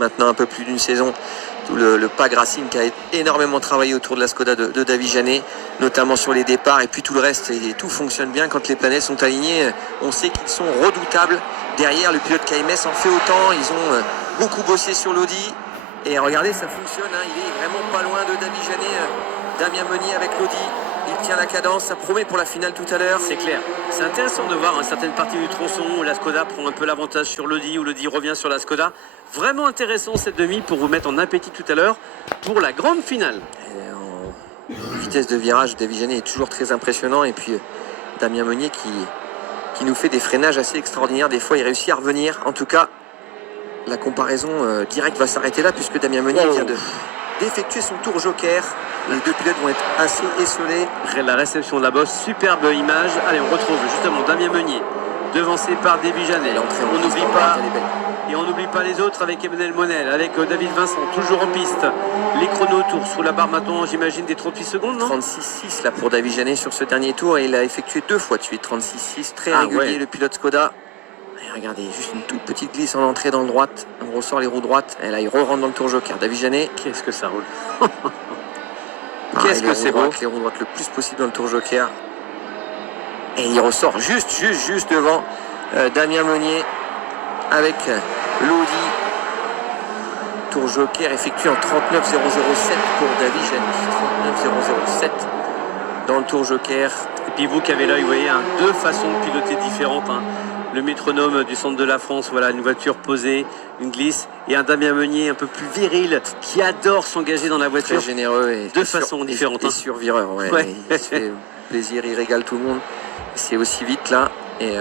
maintenant un peu plus d'une saison. Tout le PAG Racing qui a énormément travaillé autour de la Skoda de David Janet, notamment sur les départs, et puis tout le reste, et tout fonctionne bien quand les planètes sont alignées. On sait qu'ils sont redoutables. Derrière, le pilote KMS en fait autant. Ils ont beaucoup bossé sur l'Audi. Et regardez, ça fonctionne. Il est vraiment pas loin de David Janet. Damien Meunier avec l'Audi. Il tient la cadence. Ça promet pour la finale tout à l'heure. C'est clair. C'est intéressant de voir certaines parties du tronçon où la Skoda prend un peu l'avantage sur l'Audi, où l'Audi revient sur la Skoda. Vraiment intéressant cette demi pour vous mettre en appétit tout à l'heure pour la grande finale. Et en vitesse de virage, David Janet est toujours très impressionnant. Et puis Damien Meunier qui nous fait des freinages assez extraordinaires. Des fois, il réussit à revenir. En tout cas, la comparaison directe va s'arrêter là puisque Damien Meunier vient d'effectuer son tour joker. Les deux pilotes vont être assez esselés. La réception de la bosse, superbe image. Allez, on retrouve justement Damien Meunier, devancé par David Janet. On n'oublie pas. Et on n'oublie pas les autres avec Emmanuel Monel, avec David Vincent, toujours en piste. Les chronos tours sous la barre maintenant, j'imagine, des 38 secondes, non? 36,6 là pour David Janet sur ce dernier tour et il a effectué 2 fois de suite. 36,6, très régulier le pilote Skoda. Et regardez, juste une toute petite glisse en entrée dans le droite. On ressort les roues droites. Et là, il re-rentre dans le tour joker. David Janet. Qu'est-ce que ça roule. Qu'est-ce que c'est beau. Les roues droites le plus possible dans le tour joker. Et il ressort juste devant Damien Meunier avec l'Audi. Tour joker effectué en 39,007 pour David Janet. 39,007 dans le tour joker. Et puis vous qui avez l'œil, vous voyez, deux façons de piloter différentes. Le métronome du centre de la France, voilà, une voiture posée, une glisse, et un Damien Meunier un peu plus viril qui adore s'engager dans la voiture. Très généreux et de façon différente. Et survireur, il se fait plaisir, il régale tout le monde. C'est aussi vite là, et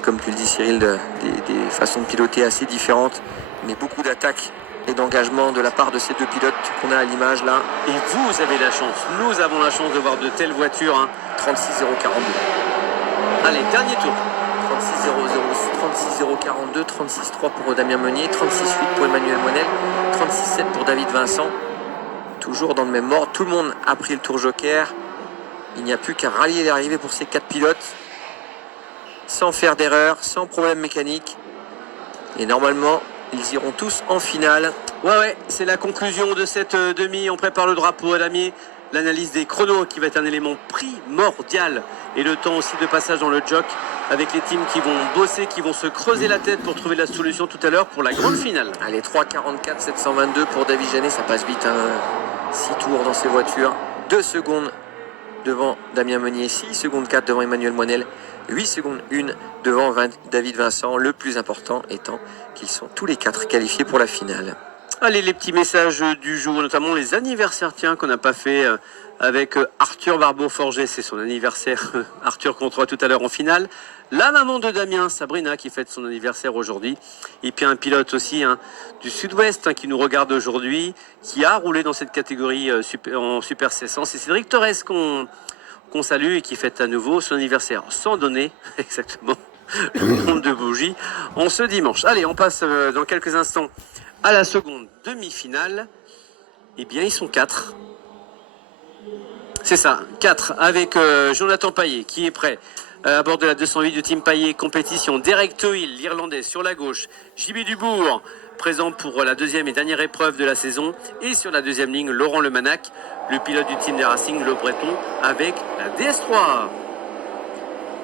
comme tu le dis Cyril, des façons de piloter assez différentes, mais beaucoup d'attaques et d'engagement de la part de ces deux pilotes qu'on a à l'image là. Et vous avez la chance, nous avons la chance de voir de telles voitures. 36,042. Allez, dernier tour. 36,042, 36,3 pour Damien Meunier, 36,8 pour Emmanuel Monel, 36,7 pour David Vincent. Toujours dans le même ordre, tout le monde a pris le tour joker. Il n'y a plus qu'à rallier l'arrivée pour ces 4 pilotes, sans faire d'erreur, sans problème mécanique. Et normalement, ils iront tous en finale. Ouais, c'est la conclusion de cette demi. On prépare le drapeau à damier. L'analyse des chronos qui va être un élément primordial. Et le temps aussi de passage dans le jock avec les teams qui vont bosser, qui vont se creuser la tête pour trouver la solution tout à l'heure pour la grande finale. Allez, 3,44, 722 pour David Janet. Ça passe vite, 6 tours dans ces voitures. 2 secondes devant Damien Meunier, 6 secondes 4 devant Emmanuel Monel, 8 secondes 1 devant David Vincent. Le plus important étant qu'ils sont tous les 4 qualifiés pour la finale. Allez, les petits messages du jour, notamment les anniversaires, qu'on n'a pas fait avec Arthur Barbeau-Forget, c'est son anniversaire. Arthur qu'on retrouvera tout à l'heure en finale. La maman de Damien, Sabrina, qui fête son anniversaire aujourd'hui. Et puis un pilote aussi du Sud-Ouest qui nous regarde aujourd'hui, qui a roulé dans cette catégorie en Super 600. C'est Cédric Torres qu'on salue et qui fête à nouveau son anniversaire, sans donner exactement le nombre de bougies en ce dimanche. Allez, on passe dans quelques instants à la seconde demi-finale. Eh bien, ils sont 4. C'est ça, 4 avec Jonathan Payet qui est prêt à bord de la 208 du team Payet compétition. Derek Tohill, l'Irlandais, sur la gauche. JB Dubourg, présent pour la deuxième et dernière épreuve de la saison. Et sur la deuxième ligne, Laurent Lemanac, le pilote du team des Racing, le Breton, avec la DS3.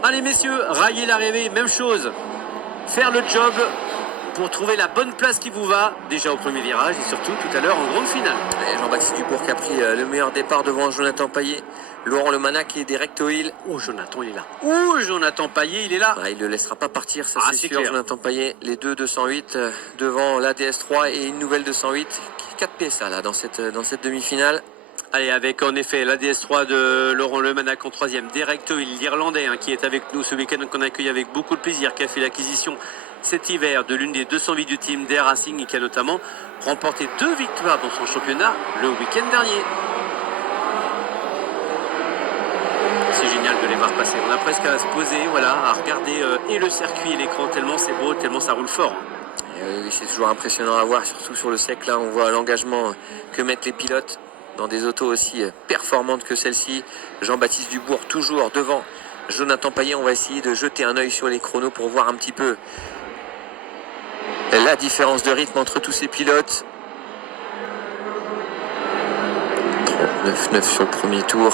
Allez messieurs, railler l'arrivée, même chose. Faire le job pour trouver la bonne place qui vous va, déjà au premier virage et surtout tout à l'heure en grande finale. Jean-Baptiste Dubourg qui a pris le meilleur départ devant Jonathan Payet, Laurent Lemanac et Derek Tohill. Oh, Jonathan, il est là. Oh, Jonathan Payet, il est là. Il ne le laissera pas partir, ça c'est sûr, clair. Jonathan Payet. Les deux 208 devant la DS3 et une nouvelle 208. 4 PSA là dans cette demi-finale. Allez, avec en effet la DS3 de Laurent Lemanac en troisième. Derek Tohill, l'Irlandais, qui est avec nous ce week-end, qu'on accueille avec beaucoup de plaisir, qui a fait l'acquisition cet hiver de l'une des 208 du team d'Air Racing et qui a notamment remporté 2 victoires dans son championnat le week-end dernier. C'est génial de les voir passer. On a presque à se poser, à regarder et le circuit et l'écran, tellement c'est beau, tellement ça roule fort. Oui, c'est toujours impressionnant à voir, surtout sur le sec. Là, on voit l'engagement que mettent les pilotes dans des autos aussi performantes que celle-ci. Jean-Baptiste Dubourg toujours devant Jonathan Payet. On va essayer de jeter un œil sur les chronos pour voir un petit peu la différence de rythme entre tous ces pilotes. 39,9 sur le premier tour.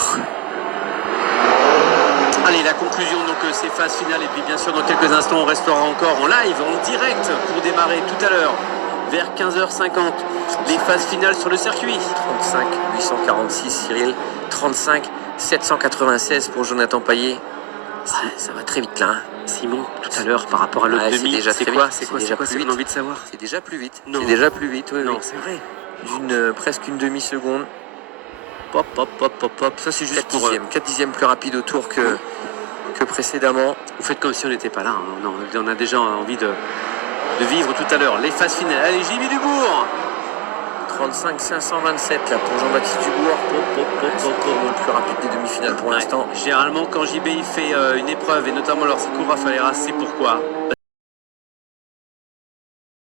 Allez, la conclusion, donc ces phases finales, et puis bien sûr dans quelques instants on restera encore en live, en direct pour démarrer tout à l'heure vers 15h50 les phases finales sur le circuit. 35 846 Cyril, 35 796 pour Jonathan Payet. Ça va très vite là. Hein. Simon, tout à l'heure par rapport à l'autre demi, c'est quoi qu'on a envie de savoir? C'est déjà plus vite. Non. C'est déjà plus vite, oui. Non, Oui. c'est vrai. Presque une demi-seconde. Pop, pop, pop, pop, pop. Ça c'est juste 4 pour... dixièmes, 4 dixièmes plus rapide au tour que précédemment. Vous faites comme si on n'était pas là. Hein. Non, on a déjà envie de vivre tout à l'heure les phases finales. Allez, Jimmy Dubourg. 35 527 là pour Jean-Baptiste Dubourg. C'est le plus rapide des demi-finales pour l'instant. Généralement, quand JB il fait une épreuve, et notamment lorsqu'il court à Faleras, c'est pourquoi?